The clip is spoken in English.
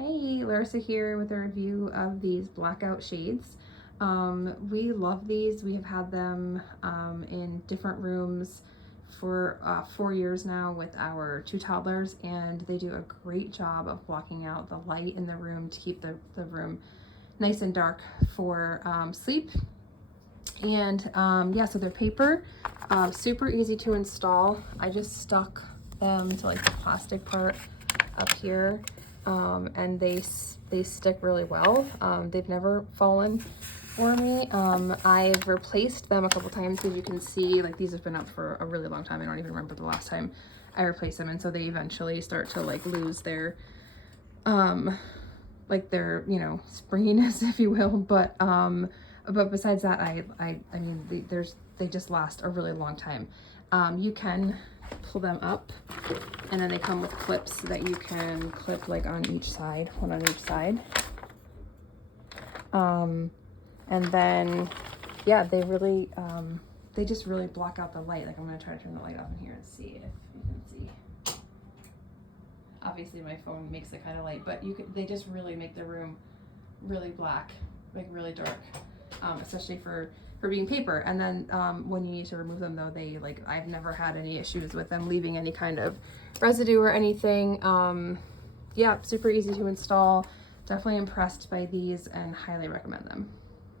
Hey, Larissa here with a review of these blackout shades. We love these. We have had them in different rooms for 4 years now with our 2 toddlers, and they do a great job of blocking out the light in the room to keep the room nice and dark for sleep. And yeah, so they're paper, super easy to install. I just stuck them to like the plastic part up here, and they stick really well. They've never fallen for me. I've replaced them a couple times, because you can see like these have been up for a really long time. I don't even remember the last time I replaced them, and so they eventually start to like lose their like their, you know, springiness, if you will. But besides that, I mean, they just last a really long time. You can pull them up, and then they come with clips that you can clip like on each side, one on each side. And then, yeah, they just really block out the light. Like, I'm gonna try to turn the light off in here and see if you can see. Obviously my phone makes it kind of light, but they just really make the room really black, like really dark, especially for being paper. And then when you need to remove them though, I've never had any issues with them leaving any kind of residue or anything. Yeah, super easy to install. Definitely impressed by these and highly recommend them.